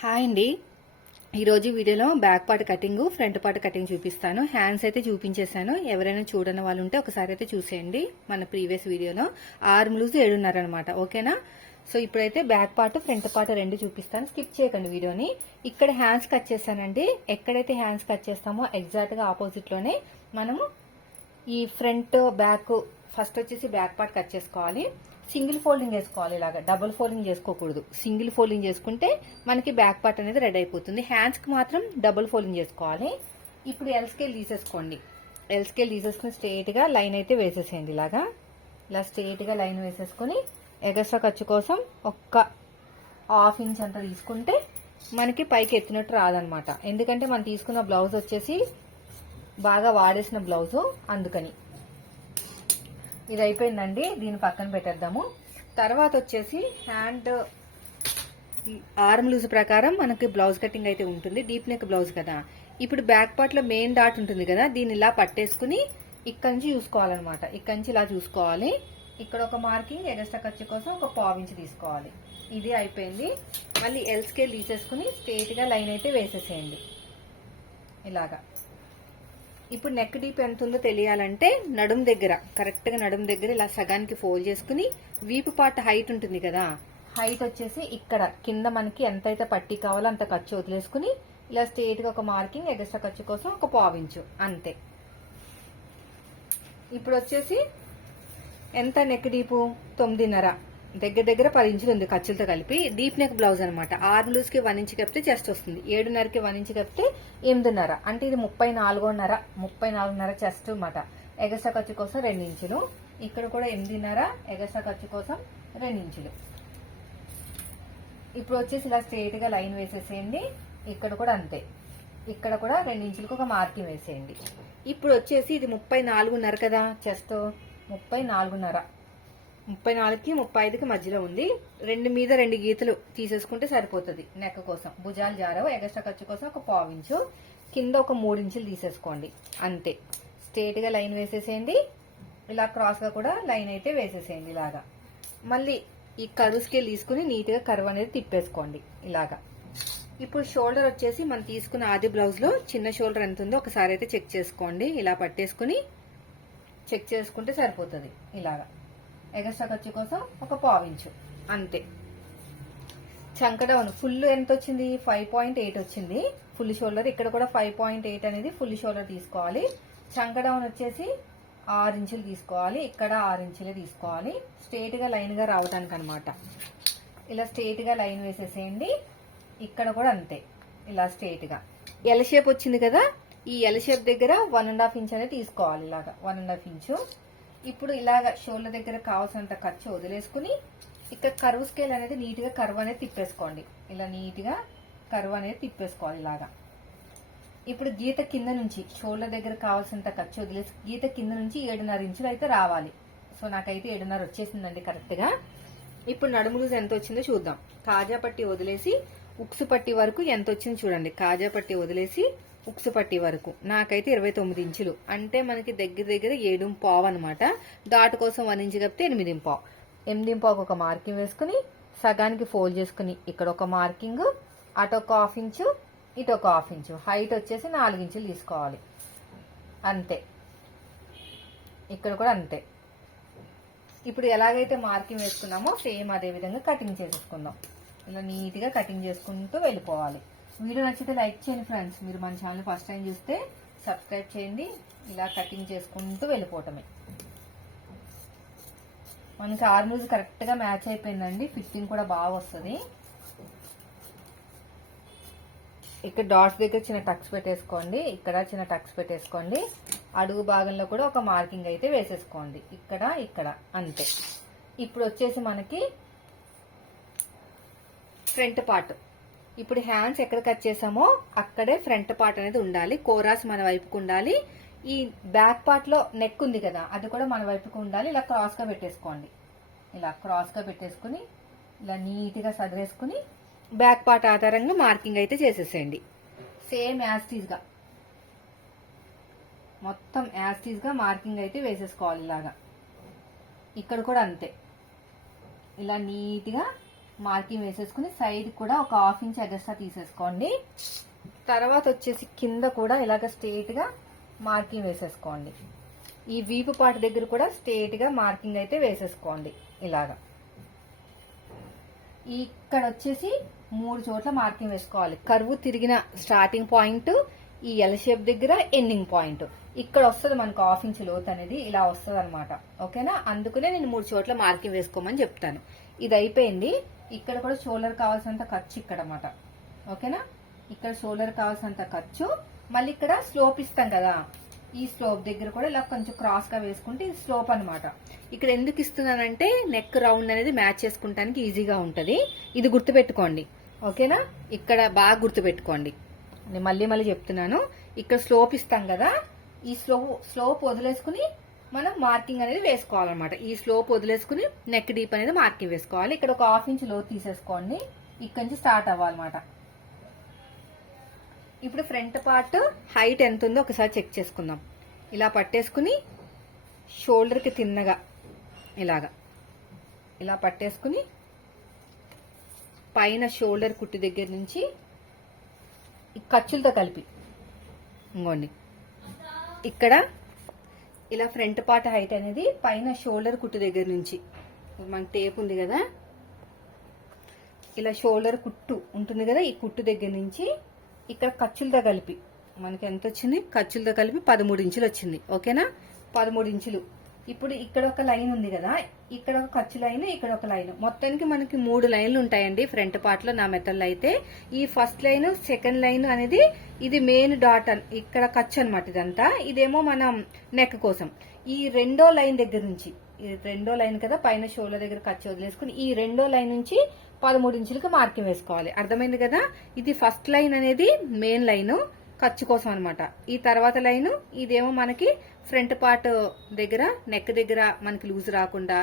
Hi అండి. ఈరోజు వీడియోలో back part cutting front part cutting చూపిస్తాను. హ్యాండ్స్ అయితే చూపించేశాను. ఎవరైనా చూడని వాళ్ళు ఉంటే ఒకసారి అయితే చూసేయండి మన ప్రీవియస్ వీడియోలో. ఆర్మ్ లూజ్ ఏడున్నర అనమాట ఓకేనా? సో ఇప్పుడైతే బ్యాక్ పార్ట్ ఫ్రంట్ పార్ట్ రెండు చూపిస్తాను. స్కిప్ చేయకండి వీడియోని. ఇక్కడ హ్యాండ్స్ కట్ చేశానండి. ఎక్కడైతే హ్యాండ్స్ కట్ చేస్తామో ఎగ్జాక్ట్గా ఆపోజిట్లోనే మనము ఈ ఫ్రంట్ బ్యాక్ ఫస్ట్ వచ్చేసి బ్యాక్ పార్ట్ కట్ చేసుకోవాలి. సింగిల్ ఫోల్డింగ్ వేసుకోవాలి ఇలాగా. డబుల్ ఫోల్డింగ్ చేసుకోకూడదు. సింగిల్ ఫోల్డింగ్ చేసుకుంటే మనకి బ్యాక్ పార్ట్ అనేది రెడీ అయిపోతుంది. హ్యాండ్స్కి మాత్రం డబుల్ ఫోల్డింగ్ చేసుకోవాలి. ఇప్పుడు ఎల్ స్కేల్ తీసేసుకోండి. ఎల్ స్కేల్ తీసేసుకుని స్ట్రైట్ లైన్ అయితే వేసేసేయండి ఇలాగా. ఇలా స్ట్రేట్గా లైన్ వేసేసుకొని ఎగస్ట్రా ఖర్చు కోసం ఒక్క హాఫ్ ఇంచ్ అంత తీసుకుంటే మనకి పైకి ఎత్తినట్టు రాదనమాట. ఎందుకంటే మనం తీసుకున్న బ్లౌజ్ వచ్చేసి బాగా వాడేసిన బ్లౌజు అందుకని. ఇది అయిపోయిందండి. దీన్ని పక్కన పెట్టేద్దాము. తర్వాత వచ్చేసి హ్యాండ్ ఆర్మ్ లూజ్ ప్రకారం మనకి బ్లౌజ్ కటింగ్ అయితే ఉంటుంది. డీప్ నెక్ బ్లౌజ్ కదా. ఇప్పుడు బ్యాక్ పార్ట్లో మెయిన్ డాట్ ఉంటుంది కదా దీన్ని ఇలా పట్టేసుకుని ఇక్కడి నుంచి చూసుకోవాలన్నమాట. ఇక్కడ నుంచి ఇలా చూసుకోవాలి. ఇక్కడ ఒక మార్కింగ్ ఎగస్ట్రా ఖర్చు కోసం ఒక పావించి తీసుకోవాలి. ఇది అయిపోయింది. మళ్ళీ ఎల్ స్కేల్ తీసేసుకుని స్ట్రేట్గా లైన్ అయితే వేసేసేయండి. ఇలాగా. ఇప్పుడు నెక్ డీప్ ఎంత ఉందో తెలియాలంటే నడుం దగ్గర కరెక్ట్గా నడుం దగ్గర ఇలా సగానికి ఫోల్డ్ చేసుకుని వీపు పార్ట్ హైట్ ఉంటుంది కదా హైట్ వచ్చేసి ఇక్కడ కింద మనకి ఎంతైతే పట్టి కావాలో అంత ఖర్చు వదిలేసుకుని ఇలా స్ట్రేట్గా ఒక మార్కింగ్ ఎగస్ట్రా ఖర్చు కోసం ఒక పావించు అంతే. ఇప్పుడు వచ్చేసి ఎంత నెక్ డీపు తొమ్మిదిన్నర. దగ్గర దగ్గర పది ఇంచులు ఉంది ఖర్చులతో కలిపి. డీప్ నెక్ బ్లౌజ్ అనమాట ఆరు లూజ్కి వన్ ఇంచ్ కప్పితే చెస్ట్ వస్తుంది. ఏడున్నరకి వన్ ఇంచ్ కప్పితే ఎనిమిదిన్నర. అంటే ఇది ముప్పై నాలుగున్నర. ముప్పై నాలుగున్నర చెస్ట్ అనమాట ఎగస ఖర్చు కోసం రెండు ఇంచులు. ఇక్కడ కూడా ఎనిమిదిన్నర ఎగస ఖర్చు కోసం రెండు ఇంచులు. ఇప్పుడు వచ్చేసి ఇలా స్ట్రైట్గా లైన్ వేసేసేయండి. ఇక్కడ కూడా అంతే. ఇక్కడ కూడా రెండు ఇంచులకు ఒక మార్కింగ్ వేసేయండి. ఇప్పుడు వచ్చేసి ఇది ముప్పై నాలుగున్నర కదా చెస్ట్ ముప్పై నాలుగున్నర. ముప్పై నాలుగుకి ముప్పై ఐదుకి మధ్యలో ఉంది. రెండు మీద రెండు గీతలు తీసేసుకుంటే సరిపోతుంది. నెక్క కోసం. భుజాలు జారవు. ఎగస్ట్రా ఖర్చు కోసం ఒక పావు ఇంచు. కింద ఒక మూడు ఇంచులు తీసేసుకోండి. అంతే. స్ట్రేట్గా లైన్ వేసేసేయండి. ఇలా క్రాస్గా కూడా లైన్ అయితే వేసేసేయండి ఇలాగా. మళ్ళీ ఈ కరువు స్కేల్ తీసుకుని నీట్గా కరువు అనేది తిప్పేసుకోండి. ఇలాగా. ఇప్పుడు షోల్డర్ వచ్చేసి మనం తీసుకున్న ఆది బ్లౌజ్లో చిన్న షోల్డర్ ఎంత ఉందో ఒకసారి అయితే చెక్ చేసుకోండి. ఇలా పట్టేసుకుని చెక్ చేసుకుంటే సరిపోతుంది. ఇలాగా. ఎగస్ట్రా ఖర్చు కోసం ఒక పావించు అంతే చంకడౌన్ ఫుల్ ఎంత వచ్చింది? ఫైవ్ పాయింట్ ఎయిట్ వచ్చింది. ఫుల్ షోల్డర్ ఇక్కడ కూడా ఫైవ్ పాయింట్ ఎయిట్ అనేది ఫుల్ షోల్డర్ తీసుకోవాలి. చంకడౌన్ వచ్చేసి ఆరు ఇంచులు తీసుకోవాలి. ఇక్కడ ఆరు ఇంచులే తీసుకోవాలి. స్ట్రేట్గా లైన్గా రావడానికి అనమాట ఇలా స్ట్రేట్గా లైన్ వేసేసేయండి. ఇక్కడ కూడా అంతే. ఇలా స్ట్రేట్గా ఎల్ షేప్ వచ్చింది కదా? ఈ ఎల్ షేప్ దగ్గర వన్ అండ్ హాఫ్ ఇంచ్ అనేది తీసుకోవాలి ఇలాగా. వన్ అండ్ హాఫ్ ఇంచు ఇప్పుడు ఇలాగ షోళ్ళ దగ్గర కావాల్సినంత ఖర్చు వదిలేసుకుని ఇక్కడ కరువు స్కేల్ అనేది నీట్గా అనేది తిప్పేసుకోండి. ఇలా నీట్గా అనేది తిప్పేసుకోవాలి ఇలాగా. ఇప్పుడు గీత కింద నుంచి షోల్డర్ దగ్గర కావాల్సినంత ఖర్చు వదిలేసి గీత కింద నుంచి ఏడున్నర ఇంచులు అయితే రావాలి. సో నాకైతే ఏడున్నర వచ్చేసిందండి కరెక్ట్గా. ఇప్పుడు నడుము ఎంత వచ్చిందో చూద్దాం. కాజా పట్టి వదిలేసి ఉక్సు పట్టి వరకు ఎంత వచ్చిందో చూడండి. కాజా పట్టి వదిలేసి ఉక్సు పట్టి వరకు. నాకైతే ఇరవై తొమ్మిది ఇంచులు. అంటే మనకి దగ్గర దగ్గర ఏడు పావు అనమాట డాట్ కోసం వన్ ఇంచు కప్పితే ఎనిమిది పావు. ఎనిమిది పావుకు ఒక మార్కింగ్ వేసుకుని సగానికి ఫోల్డ్ చేసుకుని ఇక్కడ ఒక మార్కింగ్ అటు ఒక హాఫ్ ఇంచు ఇటు ఒక హాఫ్ ఇంచు. హైట్ వచ్చేసి నాలుగు ఇంచులు తీసుకోవాలి. అంతే. ఇక్కడ కూడా అంతే. ఇప్పుడు ఎలాగైతే మార్కింగ్ వేసుకున్నామో సేమ్ అదే విధంగా కటింగ్ చేసేసుకుందాం. ఇలా నీట్గా కటింగ్ చేసుకుంటూ వెళ్ళిపోవాలి. వీడియో నచ్చితే లైక్ చేయండి ఫ్రెండ్స్. మీరు మన ఛానల్ ఫస్ట్ టైం చూస్తే సబ్స్క్రైబ్ చేయండి. ఇలా కటింగ్ చేసుకుంటూ వెళ్ళిపోవటమే. మనకి ఆర్మూజ్ కరెక్ట్గా మ్యాచ్ అయిపోయిందండి. ఫిట్టింగ్ కూడా బాగా వస్తుంది. ఇక్కడ డాట్స్ దగ్గర చిన్న టక్స్ పెట్టేసుకోండి. ఇక్కడ చిన్న టక్స్ పెట్టేసుకోండి. అడుగు భాగంలో కూడా ఒక మార్కింగ్ అయితే వేసేసుకోండి. ఇక్కడ ఇక్కడ అంతే. ఇప్పుడు వచ్చేసి మనకి ఫ్రంట్ పార్ట్. ఇప్పుడు హ్యాండ్స్ ఎక్కడ కట్ చేసామో అక్కడే ఫ్రంట్ పార్ట్ అనేది ఉండాలి. కోరాస్ మన వైపుకు ఉండాలి. ఈ బ్యాక్ పార్ట్లో నెక్ ఉంది కదా అది కూడా మన వైపుకు ఉండాలి. ఇలా క్రాస్గా పెట్టేసుకోండి. ఇలా క్రాస్గా పెట్టేసుకుని ఇలా నీట్గా సదిరేసుకుని బ్యాక్ పార్ట్ ఆధారంగా మార్కింగ్ అయితే చేసేసేయండి. సేమ్ యాస్టీజ్గా మొత్తం యాస్టీజ్గా మార్కింగ్ అయితే వేసేసుకోవాలి ఇలాగా. ఇక్కడ కూడా అంతే. ఇలా నీట్గా మార్కింగ్ వేసేసుకుని సైడ్ కూడా ఒక హాఫ్ ఇంచ్ ఎగస్ట్రా తీసేసుకోండి. తర్వాత వచ్చేసి కింద కూడా ఇలాగ స్ట్రేట్గా మార్కింగ్ వేసేసుకోండి. ఈ వీపు పాటు దగ్గర కూడా స్ట్రేట్గా మార్కింగ్ అయితే వేసేసుకోండి ఇలాగా. ఇక్కడ వచ్చేసి మూడు చోట్ల మార్కింగ్ వేసుకోవాలి. కరువు తిరిగిన స్టార్టింగ్ పాయింట్ ఈ ఎల్ షేప్ దగ్గర ఎండింగ్ పాయింట్ ఇక్కడ వస్తుంది మనకు హాఫ్ ఇంచ్ లోత్ అనేది ఇలా వస్తుంది అనమాట ఓకేనా అందుకనే నేను మూడు చోట్ల మార్కింగ్ వేసుకోమని చెప్తాను. ఇది అయిపోయింది. ఇక్కడ కూడా షోల్డర్ కావాల్సినంత ఖర్చు ఇక్కడ అనమాట ఓకేనా? ఇక్కడ షోల్డర్ కావాల్సినంత ఖర్చు. మళ్ళీ ఇక్కడ స్లోప్ ఇస్తాం కదా. ఈ స్లోప్ దగ్గర కూడా ఇలా కొంచెం క్రాస్గా వేసుకుంటే ఇది స్లోప్ అన్నమాట. ఇక్కడ ఎందుకు ఇస్తున్నానంటే నెక్ రౌండ్ అనేది మ్యాచ్ చేసుకుంటానికి ఈజీగా ఉంటుంది. ఇది గుర్తుపెట్టుకోండి. ఓకేనా? ఇక్కడ బాగా గుర్తుపెట్టుకోండి. నేను మళ్ళీ మళ్ళీ చెప్తున్నాను. ఇక్కడ స్లోప్ ఇస్తాం కదా. ఈ స్లో స్లోప్ వదిలేసుకుని మనం మార్కింగ్ అనేది వేసుకోవాలన్నమాట. ఈ స్లోప్ వదిలేసుకుని నెక్ డీప్ అనేది మార్కింగ్ వేసుకోవాలి. ఇక్కడ ఒక హాఫ్ ఇంచ్లో తీసేసుకోండి. ఇక్కడ నుంచి స్టార్ట్ అవ్వాలన్నమాట. ఇప్పుడు ఫ్రంట్ పార్ట్ హైట్ ఎంత ఉందో ఒకసారి చెక్ చేసుకుందాం. ఇలా పట్టేసుకుని షోల్డర్కి తిన్నగా ఇలాగా. ఇలా పట్టేసుకుని పైన షోల్డర్ కుట్టు దగ్గర నుంచి ఖర్చులతో కలిపి. ఇంకోండి. ఇక్కడ ఇలా ఫ్రంట్ పార్ట్ హైట్ అనేది పైన షోల్డర్ కుట్టు దగ్గర నుంచి. మనకి టేప్ ఉంది కదా? ఇలా షోల్డర్ కుట్టు ఉంటుంది కదా ఈ కుట్టు దగ్గర నుంచి ఇక్కడ ఖర్చులతో కలిపి. మనకి ఎంత వచ్చింది? ఖర్చులతో కలిపి పదమూడు ఇంచులు వచ్చింది. ఓకేనా? పదమూడు ఇంచులు. ఇప్పుడు ఇక్కడ ఒక లైన్ ఉంది కదా ఇక్కడ ఒక ఖర్చు లైన్ ఇక్కడ ఒక లైన్. మొత్తానికి మనకి మూడు లైన్లు ఉంటాయండి ఫ్రంట్ పార్ట్లో నా మెథడ్ అయితే. ఈ ఫస్ట్ లైన్ సెకండ్ లైన్ అనేది ఇది మెయిన్ డాట్ అన్- ఇక్కడ ఖర్చు అనమాట ఇదంతా. ఇదేమో మనం నెక్ కోసం. ఈ రెండో లైన్ దగ్గర నుంచి ఈ రెండో లైన్ కదా పైన షోల దగ్గర ఖర్చు వదిలేసుకుని ఈ రెండో లైన్ నుంచి పదమూడు ఇంచులకు మార్కింగ్ వేసుకోవాలి. అర్థమైంది కదా? ఇది ఫస్ట్ లైన్ అనేది మెయిన్ లైన్ ఖర్చు కోసం అనమాట ఈ తర్వాత లైన్ ఇదేమో మనకి ఫ్రంట్ పార్ట్ దగ్గర నెక్ దగ్గర మనకి లూజ్ రాకుండా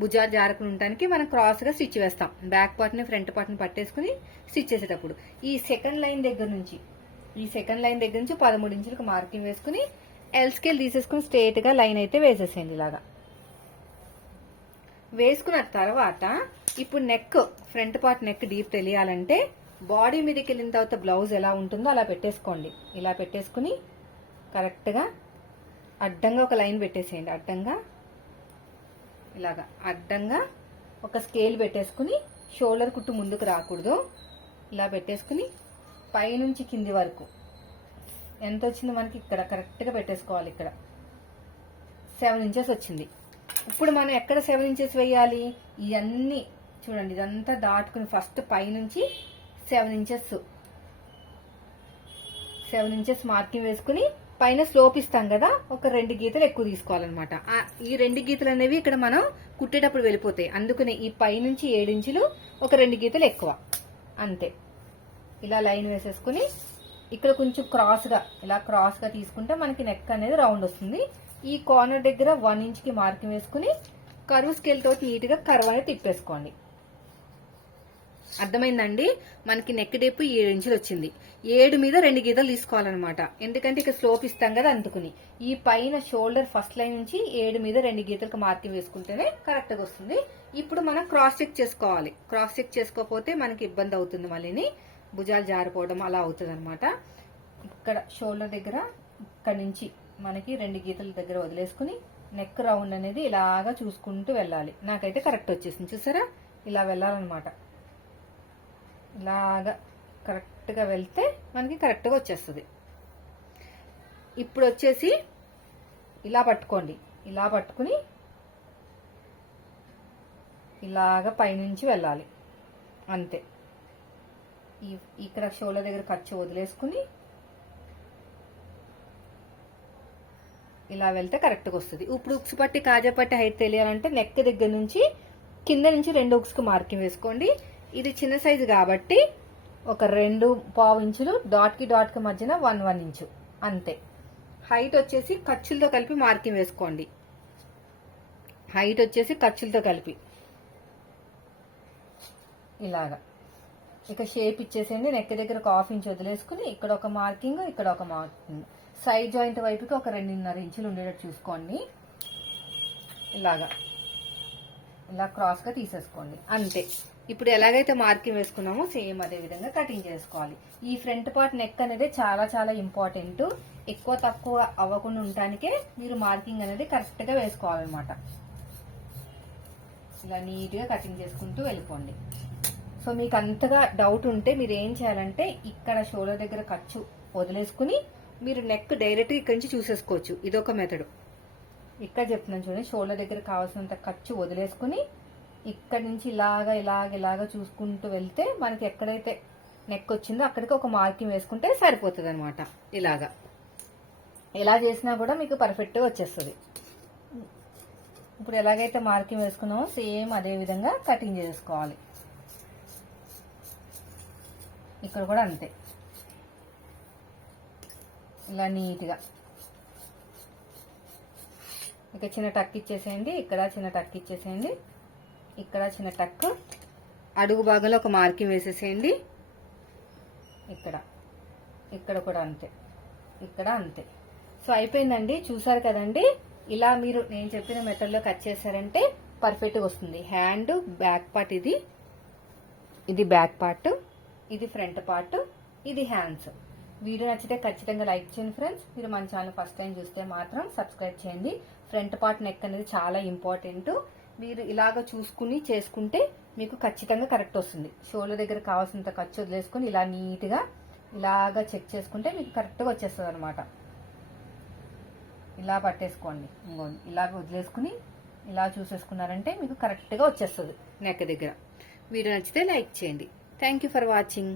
భుజాలు జారకుండా ఉండడానికి మనం క్రాస్గా స్టిచ్ వేస్తాం. బ్యాక్ పార్ట్ని ఫ్రంట్ పార్ట్ని పట్టేసుకుని స్టిచ్ చేసేటప్పుడు. ఈ సెకండ్ లైన్ దగ్గర నుంచి ఈ సెకండ్ లైన్ దగ్గర నుంచి పదమూడు ఇంచులకు మార్కింగ్ వేసుకుని ఎల్ స్కేల్ తీసేసుకుని స్ట్రేట్గా లైన్ అయితే వేసేసేయండి ఇలాగా. వేసుకున్న తర్వాత ఇప్పుడు neck front part neck deep తెలియాలంటే బాడీ మీదకి వెళ్ళిన తర్వాత బ్లౌజ్ ఎలా ఉంటుందో అలా పెట్టేసుకోండి. ఇలా పెట్టేసుకుని కరెక్ట్గా అడ్డంగా ఒక లైన్ పెట్టేసేయండి. అడ్డంగా ఇలాగా అడ్డంగా ఒక స్కేల్ పెట్టేసుకుని షోల్డర్ కుట్టు ముందుకు రాకూడదు. ఇలా పెట్టేసుకుని పైనుంచి కింది వరకు. ఎంత వచ్చిందో మనకి ఇక్కడ కరెక్ట్గా పెట్టేసుకోవాలి ఇక్కడ. సెవెన్ ఇంచెస్ వచ్చింది. ఇప్పుడు మనం ఎక్కడ సెవెన్ ఇంచెస్ వేయాలి? ఇవన్నీ చూడండి ఇదంతా దాటుకుని ఫస్ట్ పైనుంచి seven inches. Seven inches marking వేసుకుని పైన స్లోప్ ఇస్తాం కదా ఒక రెండు గీతలు ఎక్కువ తీసుకోవాలన్నమాట. ఈ రెండు గీతలు అనేవి ఇక్కడ మనం కుట్టేటప్పుడు వెళ్ళిపోతాయి. అందుకనే ఈ పైనుంచి ఏడు ఇంచులు ఒక రెండు గీతలు ఎక్కువ. అంతే. ఇలా లైన్ వేసేసుకుని ఇక్కడ కొంచెం క్రాస్గా ఇలా క్రాస్గా తీసుకుంటే మనకి నెక్ అనేది రౌండ్ వస్తుంది. ఈ కార్నర్ దగ్గర వన్ ఇంచ్కి మార్కింగ్ వేసుకుని కరువు స్కేల్ తోటి నీట్ కర్వ్ అనేది తిప్పేసుకోండి. అర్థమైందండి? మనకి నెక్ డేపు ఏడు ఇంచులు వచ్చింది. ఏడు మీద రెండు గీతలు తీసుకోవాలన్నమాట. ఎందుకంటే ఇక్కడ స్లోప్ ఇస్తాం కదా అందుకుని. ఈ పైన షోల్డర్ ఫస్ట్ లైన్ నుంచి ఏడు మీద రెండు గీతలకు మార్కింగ్ వేసుకుంటేనే కరెక్ట్గా వస్తుంది. ఇప్పుడు మనం క్రాస్ చెక్ చేసుకోవాలి. క్రాస్ చెక్ చేసుకోకపోతే మనకి ఇబ్బంది అవుతుంది మళ్ళీని. భుజాలు జారిపోవడం అలా అవుతుంది అనమాట ఇక్కడ షోల్డర్ దగ్గర ఇక్కడ నుంచి మనకి రెండు గీతల దగ్గర వదిలేసుకుని నెక్ రౌండ్ అనేది ఇలాగా చూసుకుంటూ వెళ్ళాలి. నాకైతే కరెక్ట్ వచ్చేసింది. చూసారా? ఇలా వెళ్ళాలన్నమాట. ఇలాగా కరెక్ట్గా వెళ్తే మనకి కరెక్ట్గా వచ్చేస్తుంది. ఇప్పుడు వచ్చేసి ఇలా పట్టుకోండి. ఇలా పట్టుకుని ఇలాగ పైనుంచి వెళ్ళాలి. అంతే. ఈ ఇక్కడ షోల దగ్గర ఖర్చు వదిలేసుకుని ఇలా వెళ్తే కరెక్ట్గా వస్తుంది. ఇప్పుడు ఉక్స్ పట్టి కాజా పట్టి హైట్ తెలియాలంటే నెక్ దగ్గర నుంచి కింద నుంచి రెండు ఉక్స్కి మార్కింగ్ వేసుకోండి. ఇది చిన్న సైజు కాబట్టి ఒక రెండు పావు ఇంచులు డాట్కి డాట్కి మధ్యన వన్ వన్ ఇంచు. అంతే. హైట్ వచ్చేసి ఖర్చులతో కలిపి మార్కింగ్ వేసుకోండి. హైట్ వచ్చేసి ఖర్చులతో కలిపి. ఇలాగా. ఇక షేప్ ఇచ్చేసేయండి. నెక్ దగ్గర ఒక హాఫ్ ఇంచ్ వదిలేసుకుని ఇక్కడ ఒక మార్కింగ్ ఇక్కడ ఒక మార్కింగ్. సైడ్ జాయింట్ వైపుకి ఒక రెండున్నర ఇంచులు ఉండేటట్టు చూసుకోండి. ఇలాగా. ఇలా క్రాస్గా తీసేసుకోండి. అంతే. ఇప్పుడు ఎలాగైతే మార్కింగ్ వేసుకున్నామో సేమ్ అదే విధంగా కటింగ్ చేసుకోవాలి. ఈ ఫ్రంట్ పార్ట్ నెక్ అనేది చాలా చాలా ఇంపార్టెంట్ ఎక్కువ తక్కువ అవ్వకుండా ఉండటానికే మీరు మార్కింగ్ అనేది కరెక్ట్గా వేసుకోవాలన్నమాట. ఇలా నీట్గా కటింగ్ చేసుకుంటూ వెళ్ళిపోండి. సో మీకు అంతగా డౌట్ ఉంటే మీరు ఏం చేయాలంటే ఇక్కడ షోల్డర్ దగ్గర ఖర్చు వదిలేసుకుని మీరు నెక్ డైరెక్ట్గా ఇక్కడ నుంచి చూసేసుకోవచ్చు. ఇదొక మెథడ్ ఇక్కడ చెప్తున్నాను చూడండి షోల్డర్ దగ్గర కావాల్సినంత ఖర్చు వదిలేసుకుని ఇక్కడ నుంచి ఇలాగా ఇలాగ ఇలాగ చూసుకుంటూ వెళ్తే మనకి ఎక్కడైతే నెక్ వచ్చిందో అక్కడికి ఒక మార్కింగ్ వేసుకుంటే సరిపోతుంది అనమాట ఇలాగా. ఎలా చేసినా కూడా మీకు పర్ఫెక్ట్గా వచ్చేస్తుంది. ఇప్పుడు ఎలాగైతే మార్కింగ్ వేసుకున్నామో సేమ్ అదే విధంగా కటింగ్ చేసుకోవాలి ఇక్కడ కూడా అంతే. ఇలా నీట్గా ఇక చిన్న టక్ ఇచ్చేసేయండి ఇక్కడ చిన్న టక్ ఇచ్చేసేయండి ఇక్కడ చిన్న టక్. అడుగు భాగంలో ఒక మార్కింగ్ వేసేసేయండి. ఇక్కడ ఇక్కడ కూడా అంతే ఇక్కడ అంతే. సో అయిపోయిందండి చూసారు కదండి? ఇలా మీరు నేను చెప్పిన మెథడ్లో కట్ చేశారంటే పర్ఫెక్ట్గా వస్తుంది. హ్యాండ్ బ్యాక్ పార్ట్ ఇది ఇది బ్యాక్ పార్ట్ ఇది ఫ్రంట్ పార్ట్ ఇది హ్యాండ్స్. వీడియో నచ్చితే ఖచ్చితంగా లైక్ చేయండి ఫ్రెండ్స్. మీరు మన ఛానల్ ఫస్ట్ టైం చూస్తే మాత్రం సబ్స్క్రైబ్ చేయండి. ఫ్రంట్ పార్ట్ నెక్ అనేది చాలా ఇంపార్టెంట్. మీరు ఇలాగ చూసుకుని చేసుకుంటే మీకు ఖచ్చితంగా కరెక్ట్ వస్తుంది. షోల్డర్ దగ్గర కావాల్సినంత ఖర్చు వదిలేసుకుని ఇలా నీట్గా ఇలాగా చెక్ చేసుకుంటే మీకు కరెక్ట్గా వచ్చేస్తుంది అనమాట ఇలా పట్టేసుకోండి. ఇంకోండి ఇలాగ వదిలేసుకుని ఇలా చూసేసుకున్నారంటే మీకు కరెక్ట్గా వచ్చేస్తుంది. నెక్ దగ్గర. వీడియో నచ్చితే లైక్ చేయండి. Thank you for watching